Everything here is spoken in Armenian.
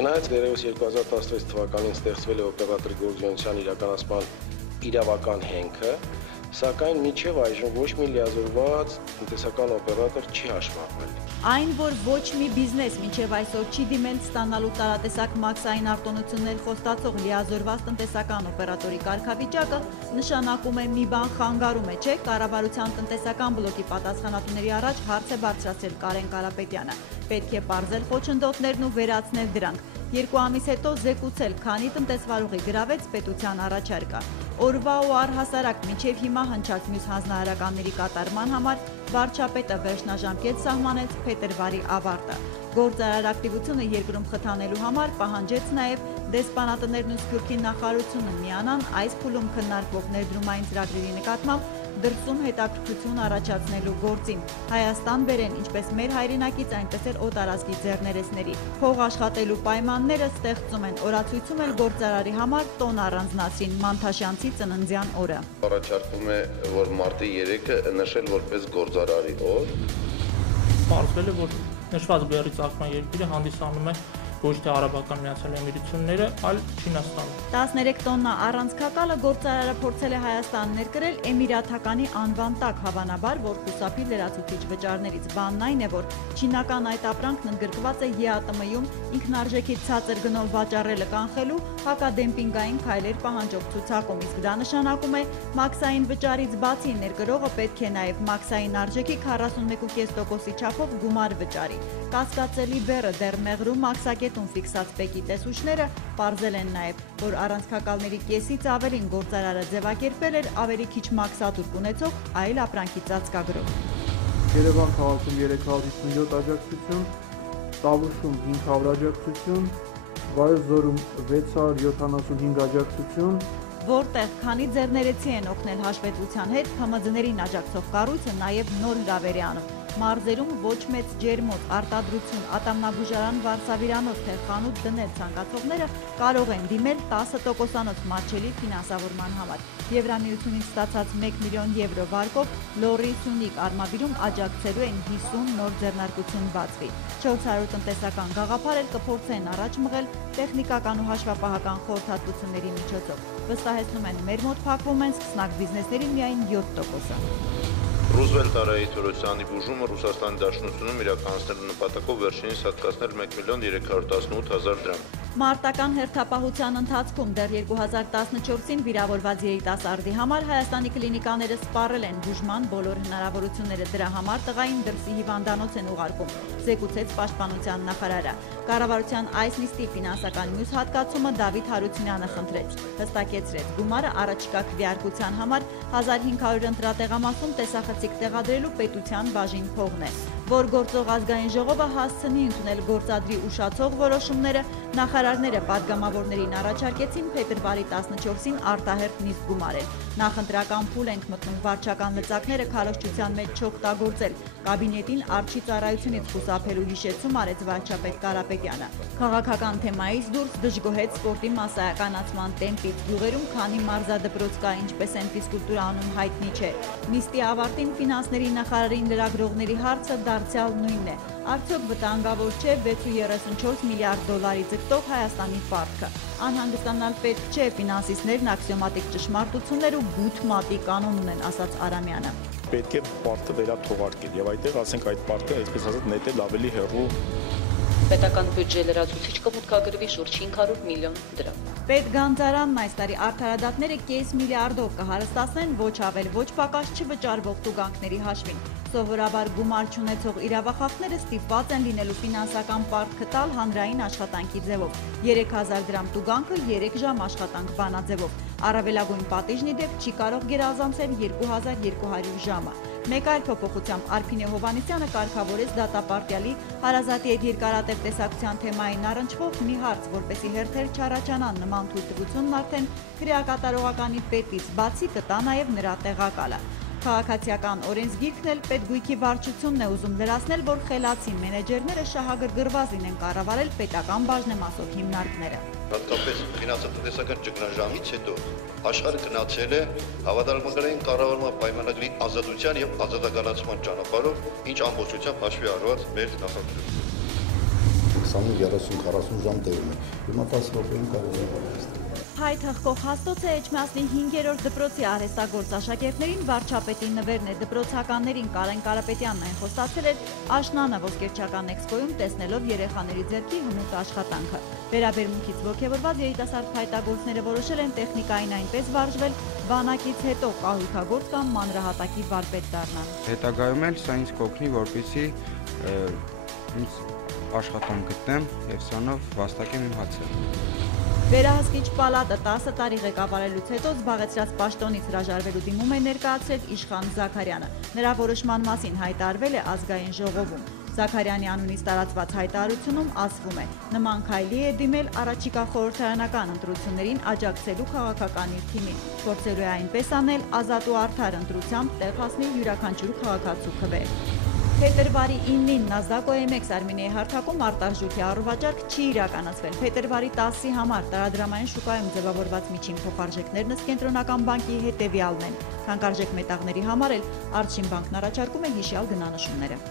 Չնայած դերևս 2016 թվականին ստեղծվել է օպերատորի գործունեության իրականացման իրավական հենքը, սակայն մինչև այժմ ոչ մի լիազորված տնտեսական օպերատոր չի հաշվառվել։ Այն, որ ոչ մի բիզնես մինչև այսօր չի դիմել ստանալու տարատեսակ մաքսային արտոնություններ խոստացող լիազորված տնտեսական օպերատորի կարգավիճակը, նշանակում է մի բան խանգարում է, չէ՞, կառավարության տնտեսական բլոկի պատասխանատուների առաջ հարց է բարձրացրել Կարեն Կարապետյանը։ Պետք է պարզել խոչընդոտներն ու վերացնել դրանք։ 2 ամիս հետո զեկուցել, քանի տնտեսվարուղի գրավեց պետության առաջարկը։ Օրվա ու առհասարակ մինչև հիմա հնչած մյուս հանձնարարականների կատարման համար վարչապետը վերջնաժամկետ սահմանեց փետրվարի ավարտը։ Գործարար ակտիվությունը երկրում խթանելու համար պահանջեց նաև դեսպանատներն ու Սփյուռքի նախարարությունը միանան այս փուլում քննարկվող ներդրումային ծրագրերի նկատմամբ դրսում հետաքրքրություն առաջացնելու գործին։ Հայաստան բերեն ինչպես մեր հայրենակից, այնպես էլ օտարազգի ձեռներեցների։ Փող աշխատելու պայմանները ստեղծում են, օրացույցում էլ գործարարի համար տոն առանձնացրին Մանթաշյանցի ծննդյան օրը։ Առաջարկվում է, որ մարտի 3-ը նշել որպես գործարարի օր։ Պարզվել է, որ նշված բեռի ծագման երկիրը հանդիսանում է ոչ թե Արաբական Միացյալ Էմիրությունները, այլ Չինաստանը։ 13 տոննա առանցքակալը գործարարը փորձել է Հայաստան ներկրել Էմիրաթականի անվան տակ, հավանաբար, որ խուսափի լրացուցիչ վճարներից։ Բանն այն է, որ չինական այդ ապրանքն ընդգրկված է ԵԱՏՄ-ում ինքնարժեքից ցածր գնով վաճառելը կանխելու հակադեմպինգային քայլեր պահանջող ցուցակում, իսկ դա նշանակում է մաքսային վճարից բացի ներկրողը պետք է նաև մաքսային արժեքի 41.5%-ի չափով գումար վճարի։ Կասկածելի բեռը դեռ մեղրու մաքսակետում ֆիքսած պեկի տեսուչները պարզել են նաև, որ առանցքակալների կեսից ավելին գործարարը ձևակերպել էր ավելի քիչ մաքսատուրք ունեցող այլ ապրանքի ծածկագրով։ Երևան քաղաքում 357 աջակցություն, Տավուշում 500 աջակցություն, Վայոց-Ձորում 675 աջակցություն, Որտեղ քանի ձեռներեցի են օգնել հաշվետվության հետ, ՀՄԶ-ներին աջակցող կառույցը նաև նոր հրավեր է անում։ Մարզերում ոչ մեծ ջերմոտ, արտադրություն, ատամնաբուժարան, վարսավիրանոց թե խանութ դնել ցանկացողները կարող են դիմել 10%-անոց մատչելի ֆինանսավորման համար։ Եվրամիությունից ստացած 1 միլիոն եվրո վարկով Լոռի Սյունիք Արմավիրում աջակցելու են 50 նոր ձեռնարկություն բացվի։ 400 տնտեսական գաղափար էլ կփորձեն առաջ մղել տեխնիկական ու հաշվապահական խորհրդատվությունների միջոցով։ Վստահեցնում են, մեր մոտ փակվում են սկսնակ բիզնեսների միայն 7%-ը։ Ռուզվելտ Արայի Թորոսյանի բուժումը Ռուսաստանի Դաշնությունում իրականացնելու նպատակով վերջինիս հատկացնել 1.318.000 դրամ։ Մարտական հերթապահության ընթացքում դեռ 2014-ին վիրավորված երիտասարդի համար Հայաստանի կլինիկաները սպառել են բուժման բոլոր հնարավորությունները, դրա համար տղային դրսի հիվանդանոց են ուղարկում, զեկուցեց Պաշտպանության նախարարը։ Կառավարության այս նիստի ֆինանսական մյուս հատկացումը Դավիթ Հարությունյանը խնդրեց, հստակեցրեց, գումարը առաջիկա քվեարկության համար 1500 ընտրատեղամասում տեսախցիկ տեղադրելու պետության բաժին փողն է, որ գործող ազգային ժողովը հասցնի ընդունել գործադրի ուշացող որոշումները, նախարարները պատգամավորներին առաջարկեցին փետրվարի 14-ին արտահերթ նիստ գումարել։ Նախընտրական փուլ ենք մտնում, վարչական լծակները քարոզչության մեջ չօգտագործել, կաբինետին արջի ծառայությունից խուսափելու հիշեցում արեց վարչապետ Կարապետյանը։ Քաղաքական թեմայից դուրս դժգոհեց սպորտի մասսայականացման տեմպից, գյուղերում քանի մարզադպրոց կա, ինչպես են ֆիզկուլտուրա անում հայտնի չէ։ Նիստի ավարտին ֆինանսների նախարարին լրագրողների հարցը դարձյալ նույնն է։ Արդյոք վտանգավոր չէ 6.34 միլիարդ դոլարի ձգտող Հայաստանի պարտքը։ Անհանգստանալ պետք չէ, ֆինանսիստներն աքսիոմատիկ ճշմարտություններ ու բութ մատի կանոն ունեն, ասաց Արամյանը։ Պետք է պարտը վերաթողարկել եւ այդտեղ ասենք այդ պարտը, այսպես ասած, նետել ավելի հեռու։ Պետական բյուջե լրացուցիչ կմուտքագրվի շուրջ 500 միլիոն դրամ։ Պետգանձարանն այս տարի արդարադատները կես միլիարդով կհարստացնեն ոչ ավել, ոչ պակաս չվճարվող տուգանքների հաշվին։ Սովորաբար գումար չունեցող իրավախախները ստիպված են լինելու ֆինանսական պարտքը տալ հանրային աշխատանքի ձևով։ 3000 դրամ տուգանքը 3 ժամ աշխատանք բանաձևով։ Առավելագույն պատիժնի դեպ չի կարող գերազանցել 2200 ժամը։ Մեկ այլ փոփոխությամբ Արփինե Հովհաննիսյանը կարգավորեց դատապարտյալի հարազատի հետ երկարատև տեսակցության թեմային առնչվող մի հարց, որպեսզի հերթեր չառաջանան նման թույլտվությունն արդեն քրեակատարողականի պետից բացի կտա նաև նրա տեղակալը։ Քաղաքացիական օրենսգիրքն էլ պետգույքի վարչությունն է ուզում լրացնել, որ խելացի մենեջերները շահագրգռված լինեն կառավարել պետական բաժնեմասով հիմնարկները։ Հատկապես ֆինանսատնտեսական ճգնաժամից հետո աշխարհը գնացել է հավատարմագրային կառավարման պայմանագրի ազատության եւ ազատականացման ճանապարհով, ինչ ամբողջությամբ հաշվի առնված մեր նախագծում։ 20-30-40 ժամ տևում է։ Հիմա 10 րոպեում կարող է պատրաստել։ Հայ թխկող հաստոցը Էջմիածնի 5-րդ դպրոցի արհեստագործ աշակերտներին վարչապետի նվերն է, դպրոցականներին Կարեն Կարապետյանն այն խոստացել էր Աշնանը ոսկերչական էքսպոյում տեսնելով երեխաների ձեռքի հմուտ աշխատանքը։ Վերաբերմունքից ոգևորված երիտասարդ փայտագործները որոշել են տեխնիկային այնպես վարժվել, բանակից հետո կահույքագործ կամ մանրահատակի վարպետ դառնան։ Հետագայում էլ սա ինձ կօգնի, որպեսզի ինձ աշխատանք գտնեմ եւ սրանով վաստակեմ իմ հացը։ Վերահսկիչ պալատը 10 տարի ղեկավարելուց հետո զբաղեցրած պաշտոնից հրաժարվելու դիմում է ներկայացրել Իշխան Զաքարյանը։ Նրա որոշման մասին հայտարարվել է ազգային ժողովում։ Զաքարյանի անունից տարածված հայտարարությունում ասվում է. նման քայլի է դիմել առաջիկա խորհրդարանական ընտրություններին աջակցելու քաղաքական իր թիմին, փորձելու է այնպես անել ազատ ու արդար ընտրությամբ տեղ հասնել յուրաքանչյուր քաղաքացու քվեր։ Փետրվարի 9-ին NASDAQ OMX Արմենիայի հարթակում արտարժույթի առվաճառք չի իրականացվել։ Փետրվարի 10-ի համար տարադրամային շուկայում ձևավորված միջին փոխարժեքներն ըստ կենտրոնական բանկի հետևյալն են։ Թանկարժեք մետաղների համար էլ Արդշին բանկն առաջարկում է հիշյալ գնանշումները։